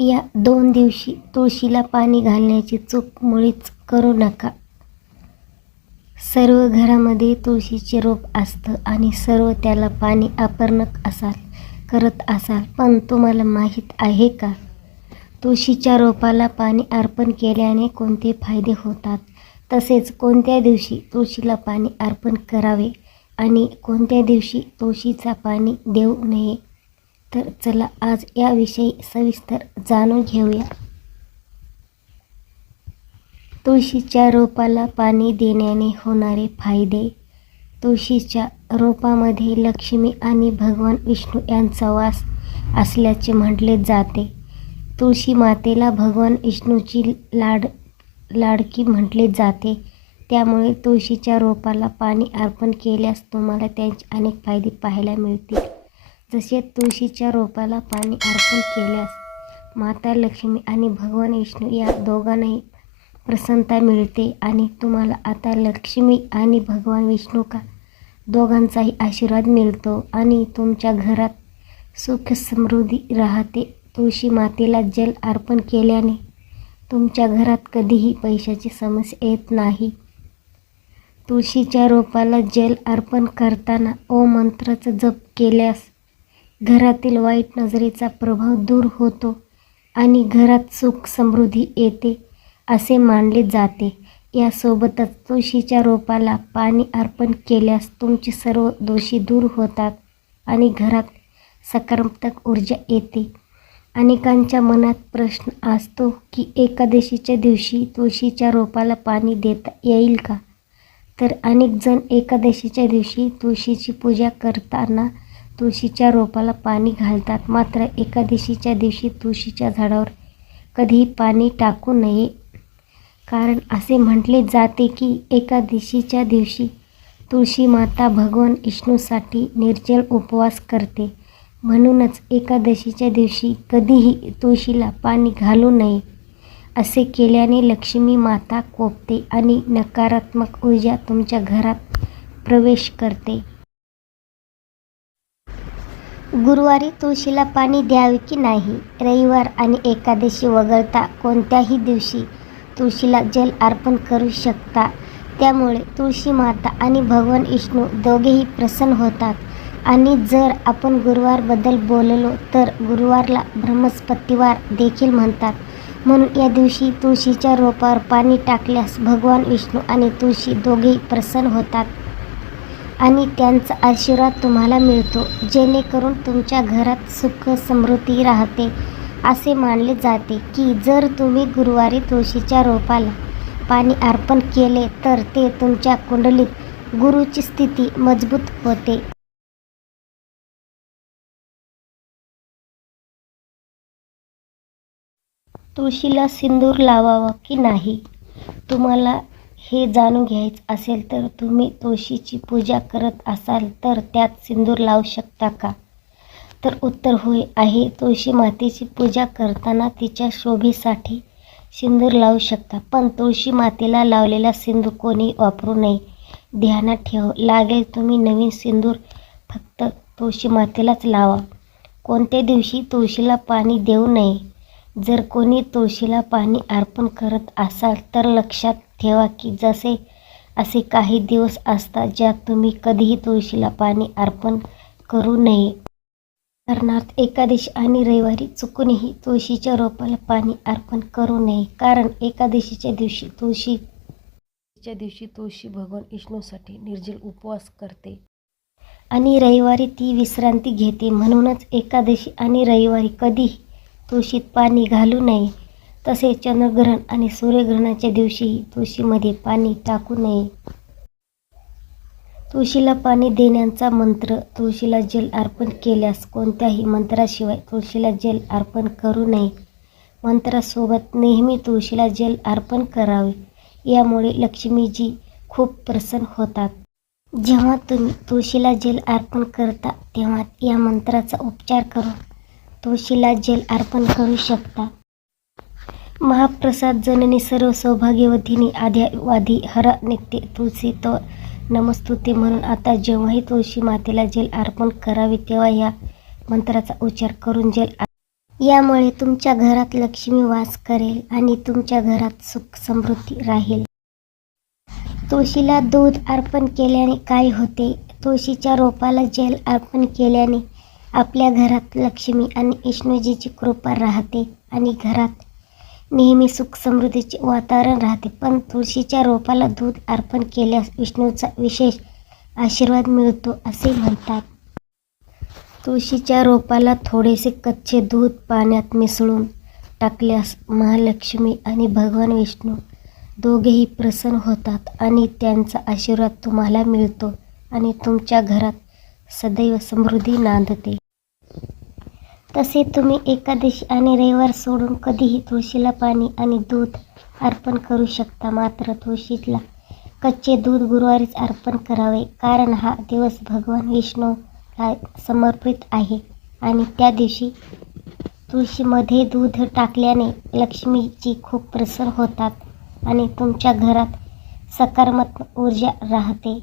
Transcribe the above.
या दोन दिवशी तुळशीला पाणी घालण्याची चूक मुळीच करू नका. सर्व घरामध्ये तुळशीचे रोप असतं आणि सर्व त्याला पाणी अपरणक असाल करत असाल. पण तुम्हाला माहीत आहे का? तुळशीच्या रोपाला पाणी अर्पण केल्याने कोणते फायदे होतात? तसेच कोणत्या दिवशी तुळशीला पाणी अर्पण करावे? आणि कोणत्या दिवशी तुळशीचा पाणी देऊ नये? तर चला आज याविषयी सविस्तर जाणून घेऊया. तुळशीच्या रोपाला पाणी देण्याने होणारे फायदे. तुळशीच्या रोपामध्ये लक्ष्मी आणि भगवान विष्णू यांचा वास असल्याचे म्हटले जाते. तुळशी मातेला भगवान विष्णूची लाड लाडकी म्हटले जाते. त्यामुळे तुळशीच्या रोपाला पाणी अर्पण केल्यास तुम्हाला त्यांचे अनेक फायदे पाहायला मिळतील. जसे तुळशीच्या रोपाला पाणी अर्पण केल्यास माता लक्ष्मी आणि भगवान विष्णू या दोघांनाही प्रसन्नता मिळते आणि तुम्हाला आता लक्ष्मी आणि भगवान विष्णू का दोघांचाही आशीर्वाद मिळतो आणि तुमच्या घरात सुख समृद्धी राहते. तुळशी मातेला जल अर्पण केल्याने तुमच्या घरात कधीही पैशाची समस्या येत नाही. तुळशीच्या रोपाला जल अर्पण करताना ओ मंत्राचा जप केल्यास घरातील वाईट नजरेचा प्रभाव दूर होतो आणि घरात सुख समृद्धी येते असे मानले जाते. यासोबतच तुळशीच्या रोपाला पाणी अर्पण केल्यास तुमचे सर्व दोषी दूर होतात आणि घरात सकारात्मक ऊर्जा येते. अनेकांच्या मनात प्रश्न असतो की एकादशीच्या दिवशी तुळशीच्या रोपाला पाणी देता येईल का? तर अनेक जण एकादशीच्या दिवशी तुळशीची पूजा करताना तुळशीच्या रोपाला पाणी घालतात. मात्र एकादशीच्या दिवशी तुळशीच्या झाडावर कधीही पाणी टाकू नये. कारण असे म्हटले जाते की एकादशीच्या दिवशी तुळशी माता भगवान विष्णूसाठी निर्जल उपवास करते. म्हणूनच एकादशीच्या दिवशी कधीही तुळशीला पाणी घालू नये असे केल्याने लक्ष्मी माता कोपते आणि नकारात्मक ऊर्जा तुमच्या घरात प्रवेश करते. गुरुवारी तुळशीला पाणी द्यावे की नाही? रविवार आणि एकादशी वगळता कोणत्याही दिवशी तुळशीला जल अर्पण करू शकता. त्यामुळे तुळशी माता आणि भगवान विष्णू दोघेही प्रसन्न होतात. आणि जर आपण गुरुवारबद्दल बोललो तर गुरुवारला ब्रह्मस्पतिवार देखील म्हणतात. म्हणून या दिवशी तुळशीच्या रोपावर पाणी टाकल्यास भगवान विष्णू आणि तुळशी दोघेही प्रसन्न होतात. आणि त्यांचा आशीर्वाद तुम्हाला मिळतो. जेणेकरून तुमच्या घरात सुख समृद्धी राहते असे मानले जाते की जर तुम्ही गुरुवारी तुळशीच्या रोपाला पाणी अर्पण केले तर ते तुमच्या कुंडलीत गुरुची स्थिती मजबूत होते. तुळशीला सिंदूर लावावा की नाही? तुम्हाला हे जाणून घ्यायचं असेल तर तुम्ही तुळशीची पूजा करत असाल तर त्यात सिंदूर लावू शकता का? तर उत्तर होय आहे. तुळशी मातेची पूजा करताना तिच्या शोभेसाठी सिंदूर लावू शकता. पण तुळशी मातेला लावलेला सिंदूर कोणी वापरू नये. ध्यानात ठेव. लागेल तुम्ही नवीन सिंदूर फक्त तुळशी मातेलाच लावा. कोणत्या दिवशी तुळशीला पाणी देऊ नये? जर कोणी तुळशीला पाणी अर्पण करत असाल तर लक्षात ठेवा की जसे असे काही दिवस असतात ज्यात तुम्ही कधीही तुळशीला पाणी अर्पण करू नये. उदाहरणार्थ एकादशी आणि रविवारी चुकूनही तुळशीच्या रोपाला पाणी अर्पण करू नये. कारण एकादशीच्या दिवशी तुळशी च्या दिवशी तुळशी भगवान विष्णूसाठी निर्जल उपवास करते. आणि रविवारी ती विश्रांती घेते. म्हणूनच एकादशी आणि रविवारी कधीही तुळशीत पाणी घालू नये. तसेच चंद्रग्रहण आणि सूर्यग्रहणाच्या दिवशीही तुळशीमध्ये पाणी टाकू नये. तुळशीला पाणी देण्याचा मंत्र तुळशीला जल अर्पण केल्यास कोणत्याही मंत्राशिवाय तुळशीला जल अर्पण करू नये. मंत्रासोबत नेहमी तुळशीला जल अर्पण करावे. यामुळे लक्ष्मीजी खूप प्रसन्न होतात. जेव्हा तुम्ही तुळशीला जल अर्पण करता तेव्हा या मंत्राचा उपचार करून तुळशीला जल अर्पण करू शकता. महाप्रसाद जननी सर्व सौभाग्यवतीने आद्यावादी हरा निघते तुळशी तो नमस्तुते म्हणून आता जेव्हाही तुळशी मातेला जल अर्पण करावे तेव्हा या मंत्राचा उच्चार करून जल यामुळे तुमच्या घरात लक्ष्मी वास करेल आणि तुमच्या घरात सुख समृद्धी राहील. तुळशीला दूध अर्पण केल्याने काय होते? तुळशीच्या रोपाला जल अर्पण केल्याने आपल्या घरात लक्ष्मी आणि विष्णूजीची कृपा राहते आणि घरात नेहमी सुख समृद्धीचे वातावरण राहते. पण तुळशीच्या रोपाला दूध अर्पण केल्यास विष्णूचा विशेष आशीर्वाद मिळतो असे म्हणतात. तुळशीच्या रोपाला थोडेसे कच्चे दूध पाण्यात मिसळून टाकल्यास महालक्ष्मी आणि भगवान विष्णू दोघेही प्रसन्न होतात आणि त्यांचा आशीर्वाद तुम्हाला मिळतो आणि तुमच्या घरात सदैव समृद्धी नांदते. तसे तुम्ही एकादशी आणि रविवार सोडून कधीही तुळशीला पाणी आणि दूध अर्पण करू शकता. मात्र तुळशीला कच्चे दूध गुरुवारीच अर्पण करावे कारण हा दिवस भगवान विष्णूला समर्पित आहे आणि त्या दिवशी तुळशीमध्ये दूध टाकल्याने लक्ष्मीची खूप प्रसन्न होतात आणि तुमच्या घरात सकारात्मक ऊर्जा राहते.